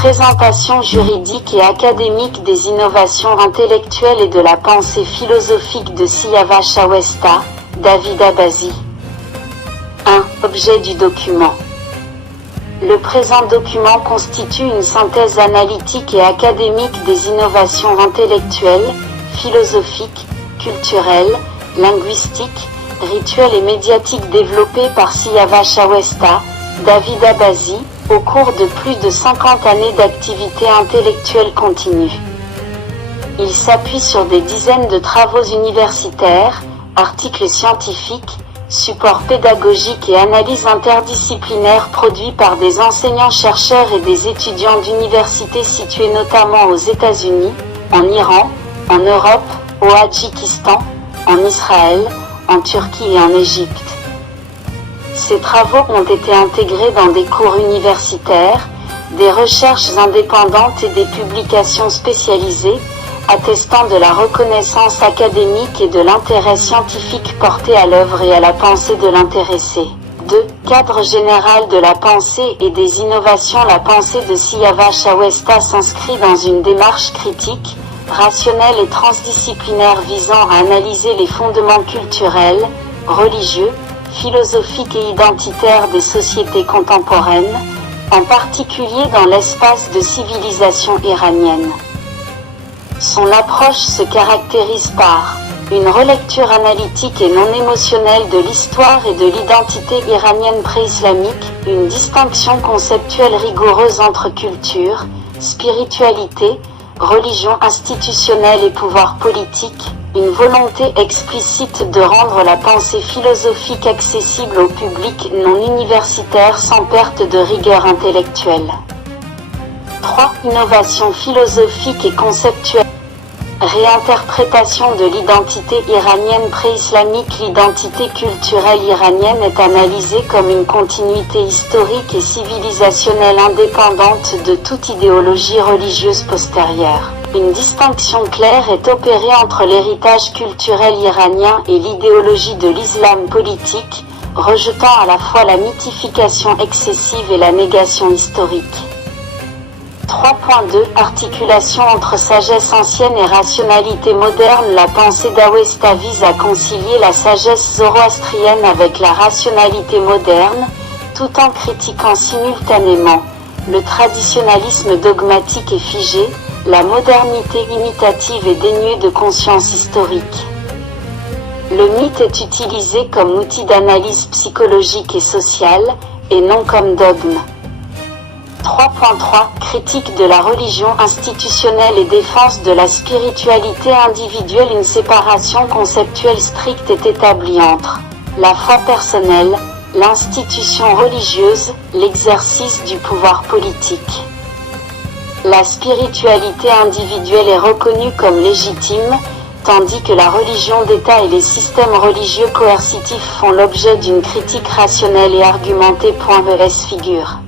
Présentation juridique et académique des innovations intellectuelles et de la pensée philosophique de Siavash Awesta, David Abazi. 1. Objet du document. Le présent document constitue une synthèse analytique et académique des innovations intellectuelles, philosophiques, culturelles, linguistiques, rituelles et médiatiques développées par Siavash Awesta, David Abazi, au cours de plus de 50 années d'activité intellectuelle continue. Il s'appuie sur des dizaines de travaux universitaires, articles scientifiques, supports pédagogiques et analyses interdisciplinaires produits par des enseignants-chercheurs et des étudiants d'universités situés notamment aux États-Unis, en Iran, en Europe, au Tadjikistan, en Israël, en Turquie et en Égypte. Ces travaux ont été intégrés dans des cours universitaires, des recherches indépendantes et des publications spécialisées, attestant de la reconnaissance académique et de l'intérêt scientifique porté à l'œuvre et à la pensée de l'intéressé. 2. Cadre général de la pensée et des innovations. La pensée de Siavash Awesta s'inscrit dans une démarche critique, rationnelle et transdisciplinaire visant à analyser les fondements culturels, religieux, philosophiques et identitaires des sociétés contemporaines, en particulier dans l'espace de civilisation iranienne. Son approche se caractérise par une relecture analytique et non émotionnelle de l'histoire et de l'identité iranienne pré-islamique, une distinction conceptuelle rigoureuse entre culture, spiritualité, religion institutionnelle et pouvoir politique, une volonté explicite de rendre la pensée philosophique accessible au public non universitaire sans perte de rigueur intellectuelle. 3. Innovation philosophique et conceptuelle. Réinterprétation de l'identité iranienne pré-islamique. L'identité culturelle iranienne est analysée comme une continuité historique et civilisationnelle indépendante de toute idéologie religieuse postérieure. Une distinction claire est opérée entre l'héritage culturel iranien et l'idéologie de l'islam politique, rejetant à la fois la mythification excessive et la négation historique. 3.2 Articulation entre sagesse ancienne et rationalité moderne. La pensée d'Awesta vise à concilier la sagesse zoroastrienne avec la rationalité moderne, tout en critiquant simultanément le traditionnalisme dogmatique et figé, la modernité imitative et dénuée de conscience historique. Le mythe est utilisé comme outil d'analyse psychologique et sociale, et non comme dogme. 3.3 Critique de la religion institutionnelle et défense de la spiritualité individuelle. Une séparation conceptuelle stricte est établie entre la foi personnelle, l'institution religieuse, l'exercice du pouvoir politique. La spiritualité individuelle est reconnue comme légitime, tandis que la religion d'État et les systèmes religieux coercitifs font l'objet d'une critique rationnelle et argumentée. ES figure.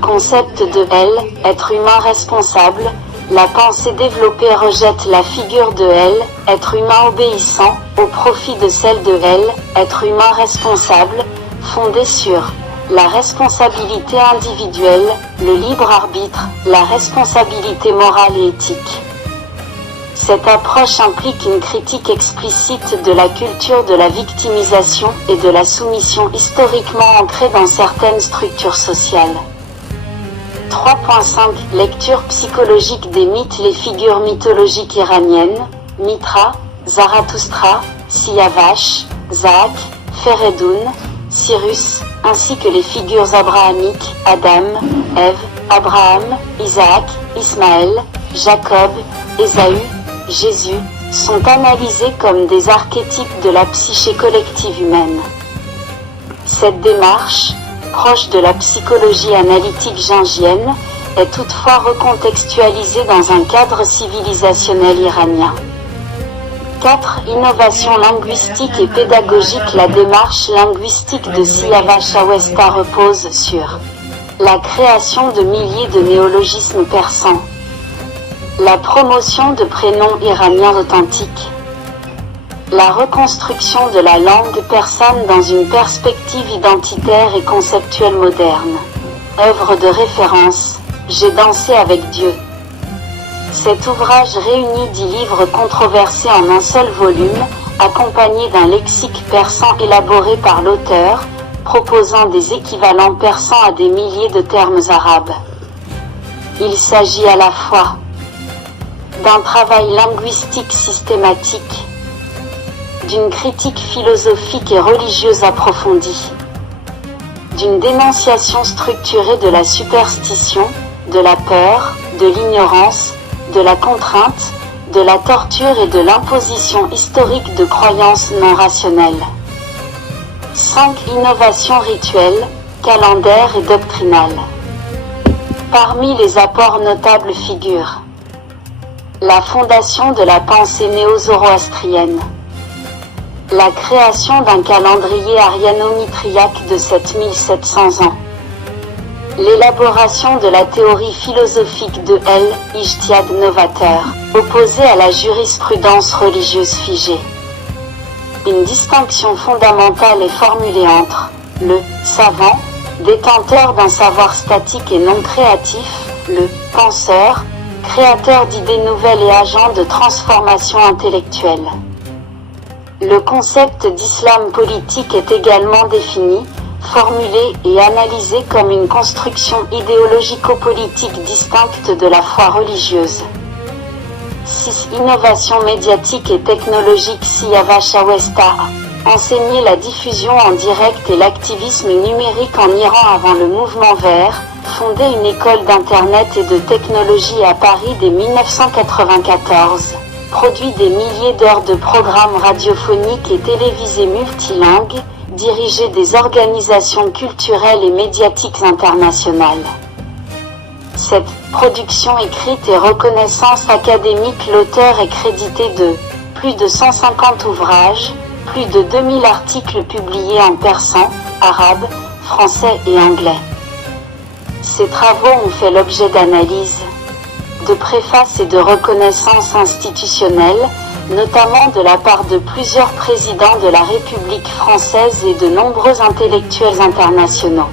Concept de L, être humain responsable. La pensée développée rejette la figure de L, être humain obéissant, au profit de celle de L, être humain responsable, fondée sur la responsabilité individuelle, le libre arbitre, la responsabilité morale et éthique. Cette approche implique une critique explicite de la culture de la victimisation et de la soumission historiquement ancrée dans certaines structures sociales. 3.5 Lecture psychologique des mythes. Les figures mythologiques iraniennes, Mitra, Zarathustra, Siavash, Zak, Feredoun, Cyrus, ainsi que les figures abrahamiques, Adam, Ève, Abraham, Isaac, Ismaël, Jacob, Ésaü, Jésus, sont analysés comme des archétypes de la psyché collective humaine. Cette démarche, proche de la psychologie analytique jungienne, est toutefois recontextualisée dans un cadre civilisationnel iranien. 4. Innovation linguistique et pédagogique. La démarche linguistique de Siavash Awesta repose sur la création de milliers de néologismes persans, la promotion de prénoms iraniens authentiques, la reconstruction de la langue persane dans une perspective identitaire et conceptuelle moderne. Œuvre de référence, J'ai dansé avec Dieu. Cet ouvrage réunit 10 livres controversés en un seul volume, accompagné d'un lexique persan élaboré par l'auteur, proposant des équivalents persans à des milliers de termes arabes. Il s'agit à la fois d'un travail linguistique systématique, d'une critique philosophique et religieuse approfondie, d'une dénonciation structurée de la superstition, de la peur, de l'ignorance, de la contrainte, de la torture et de l'imposition historique de croyances non rationnelles. 5 innovations rituelles, calendaires et doctrinales. Parmi les apports notables figurent la fondation de la pensée néo-zoroastrienne, la création d'un calendrier ariano-mitriaque de 7700 ans, l'élaboration de la théorie philosophique de Ijtihad novateur, opposée à la jurisprudence religieuse figée. Une distinction fondamentale est formulée entre le savant, détenteur d'un savoir statique et non créatif, le penseur, créateur d'idées nouvelles et agent de transformation intellectuelle. Le concept d'islam politique est également défini, formulé et analysé comme une construction idéologico-politique distincte de la foi religieuse. 6 innovations médiatiques et technologiques. Siavash Awesta a enseigné la diffusion en direct et l'activisme numérique en Iran avant le mouvement vert, fondé une école d'internet et de technologie à Paris dès 1994. Produit des milliers d'heures de programmes radiophoniques et télévisés multilingues, dirigé des organisations culturelles et médiatiques internationales. Cette production écrite et reconnaissance académique, l'auteur est crédité de plus de 150 ouvrages, plus de 2000 articles publiés en persan, arabe, français et anglais. Ces travaux ont fait l'objet d'analyses, de préfaces et de reconnaissances institutionnelles, notamment de la part de plusieurs présidents de la République française et de nombreux intellectuels internationaux.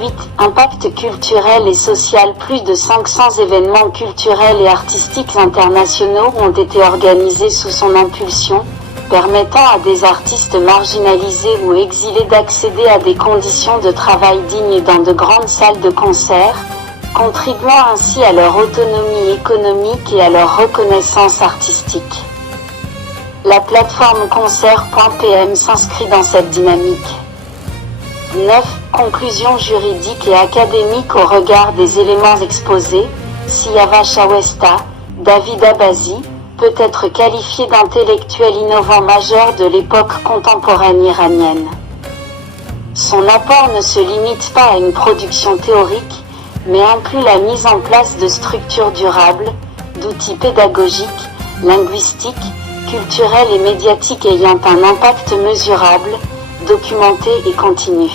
8. Impact culturel et social. Plus de 500 événements culturels et artistiques internationaux ont été organisés sous son impulsion, permettant à des artistes marginalisés ou exilés d'accéder à des conditions de travail dignes dans de grandes salles de concert, contribuant ainsi à leur autonomie économique et à leur reconnaissance artistique. La plateforme concert.pm s'inscrit dans cette dynamique. 9. Conclusions juridiques et académiques au regard des éléments exposés. Siavash Awesta, David Abazi, peut être qualifié d'intellectuel innovant majeur de l'époque contemporaine iranienne. Son apport ne se limite pas à une production théorique, mais inclut la mise en place de structures durables, d'outils pédagogiques, linguistiques, culturels et médiatiques ayant un impact mesurable, documenté et continu.